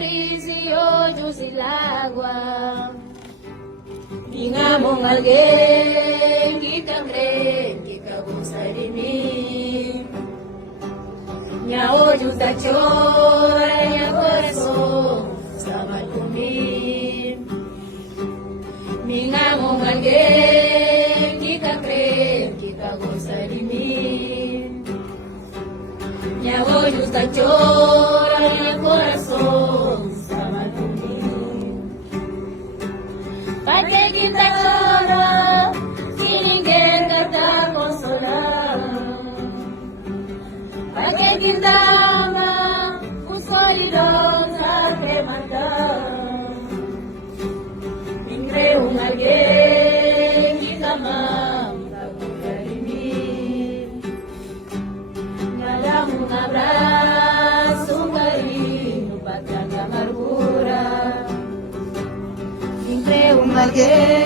amores y hoyos y el agua. Digamos alguien que también que cagosa de mí. Minha olhos da chora e a coração estava comigo. Minha mão alguém que tá crendo que tá gosta de mim. Minha olhos da chora e a coração estava comigo. Pai que tá chora que ninguém tá consolando. Pai que dava solidão já que matar. Encontrei alguém que amava cuidar de mim. Me dá abraço, carinho para tanta amargura. Encontrei alguém